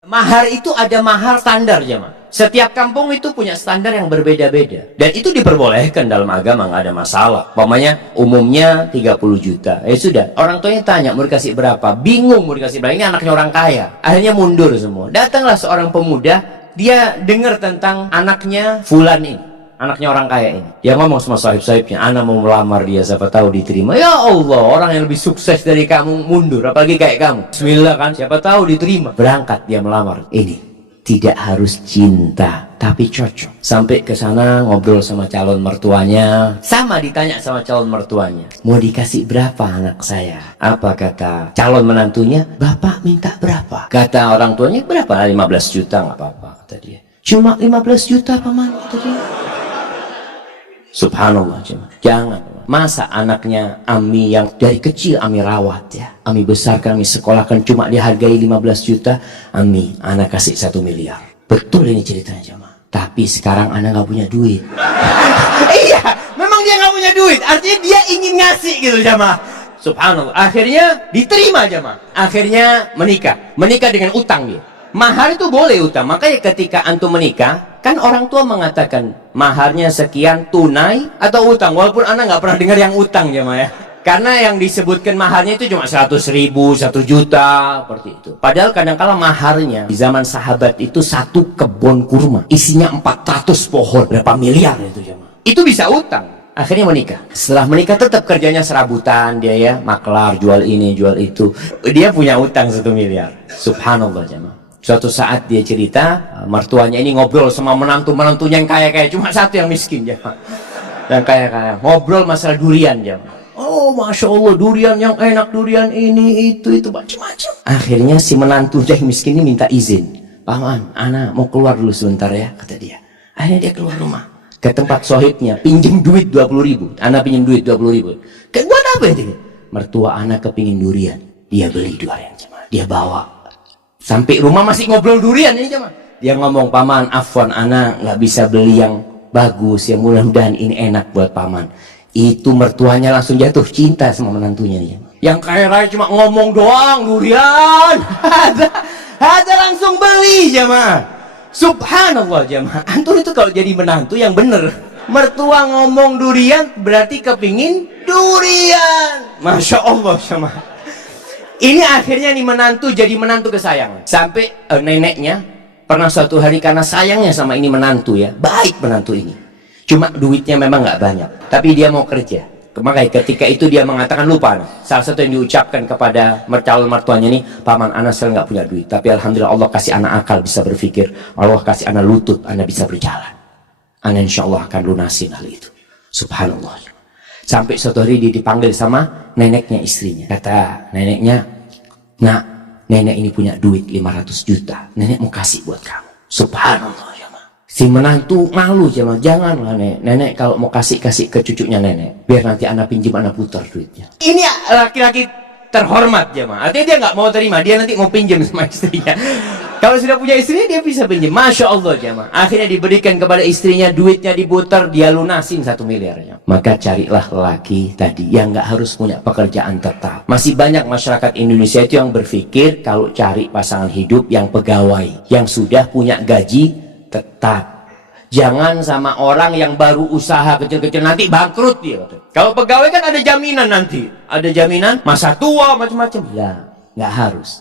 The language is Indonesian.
Mahar itu ada mahar standar jemaah. Setiap kampung itu punya standar yang berbeda-beda. Dan itu diperbolehkan dalam agama, nggak ada masalah. Umpamanya umumnya 30 juta. Sudah, orang tuanya tanya mau dikasih berapa. Bingung mau dikasih berapa. Ini anaknya orang kaya. Akhirnya mundur semua. Datanglah seorang pemuda, dia dengar tentang anaknya Fulan ini. Anaknya orang kaya ini. Dia ngomong sama sahib-sahibnya, anak mau melamar dia, siapa tahu diterima. Ya Allah, orang yang lebih sukses dari kamu mundur, apalagi kayak kamu. Bismillah kan, siapa tahu diterima. Berangkat dia melamar. Ini tidak harus cinta, tapi cocok. Sampai ke sana ngobrol sama calon mertuanya. Sama ditanya sama calon mertuanya, mau dikasih berapa anak saya? Apa kata calon menantunya? Bapak minta berapa? Kata orang tuanya, berapa? 15 juta, nggak apa-apa, kata dia. Cuma 15 juta paman, kata dia. Subhanallah, jangan. Masa anaknya Ami yang dari kecil Ami rawat ya, Ami besarkan, Ami sekolahkan, cuma dihargai 15 juta, Ami, anak kasih 1 miliar. Betul ini ceritanya jemaah. Tapi sekarang anak nggak punya duit. Iya, memang dia nggak punya duit. Artinya dia ingin ngasih gitu jemaah. Subhanallah. Akhirnya diterima jemaah. Akhirnya menikah dengan utang dia. Mahar itu boleh utang. Makanya ketika antum menikah, kan orang tua mengatakan maharnya sekian tunai atau utang. Walaupun anak nggak pernah dengar yang utang jemaah ya. Karena yang disebutkan maharnya itu cuma 100.000, 1 juta, seperti itu. Padahal kadang-kala maharnya di zaman sahabat itu 1 kebun kurma, isinya 400 pohon, berapa miliar itu jemaah. Itu bisa utang. Akhirnya menikah. Setelah menikah tetap kerjanya serabutan dia ya, maklar, jual ini, jual itu. Dia punya utang 1 miliar. Subhanallah jemaah. Suatu saat dia cerita, mertuanya ini ngobrol sama menantunya yang kaya-kaya, cuma satu yang miskin jemaah. Yang kaya-kaya. Ngobrol masalah durian jemaah. Oh, masya Allah, durian yang enak, durian ini, itu macam-macam. Akhirnya si menantu yang miskin ini minta izin. Paman, anak mau keluar dulu sebentar ya, kata dia. Akhirnya dia keluar rumah ke tempat sohibnya, pinjam duit 20.000. Anak pinjam duit 20.000. Buat apa ini? Mertua anak kepingin durian. Dia beli durian, jemaah. Dia bawa. Sampai rumah masih ngobrol durian ini, jemaah. Dia ngomong, paman, afwan, anak nggak bisa beli yang bagus, yang mudah-mudahan ini enak buat paman. Itu mertuanya langsung jatuh cinta sama menantunya nih. Yang kaya raya cuma ngomong doang durian. ada langsung beli jemaah. Subhanallah jemaah. Antum itu kalau jadi menantu yang bener. Mertua ngomong durian berarti kepingin durian. Masya Allah jemaah. Ini akhirnya nih menantu jadi menantu kesayangan. Sampai neneknya pernah suatu hari karena sayangnya sama ini menantu ya. Baik menantu ini. Cuma duitnya memang nggak banyak, tapi dia mau kerja. Makanya ketika itu dia mengatakan, lupa salah satu yang diucapkan kepada calon mertuanya ini, paman, anak saya nggak punya duit, tapi alhamdulillah Allah kasih anak akal bisa berpikir, Allah kasih anak lutut, anak bisa berjalan, anak insya Allah akan lunasin hal itu. Subhanallah. Sampai suatu hari dia dipanggil sama neneknya istrinya. Kata neneknya, nak, nenek ini punya duit 500 juta, nenek mau kasih buat kamu. Subhanallah. Si menantu malu janganlah nenek kalau mau kasih ke cucunya nenek, biar nanti anak pinjam anak putar duitnya. Ini laki-laki terhormat jemaah. Artinya dia nggak mau terima, dia nanti mau pinjam sama istrinya. Kalau sudah punya istri dia bisa pinjam. Masya Allah jemaah. Akhirnya diberikan kepada istrinya, duitnya diputar, dia lunasin 1 miliarnya. Maka carilah laki tadi yang nggak harus punya pekerjaan tetap. Masih banyak masyarakat Indonesia itu yang berpikir kalau cari pasangan hidup yang pegawai, yang sudah punya gaji tetap. Jangan sama orang yang baru usaha kecil-kecil, nanti bangkrut dia. Kalau pegawai kan ada jaminan nanti, ada jaminan masa tua macam-macam. Ya, nggak harus.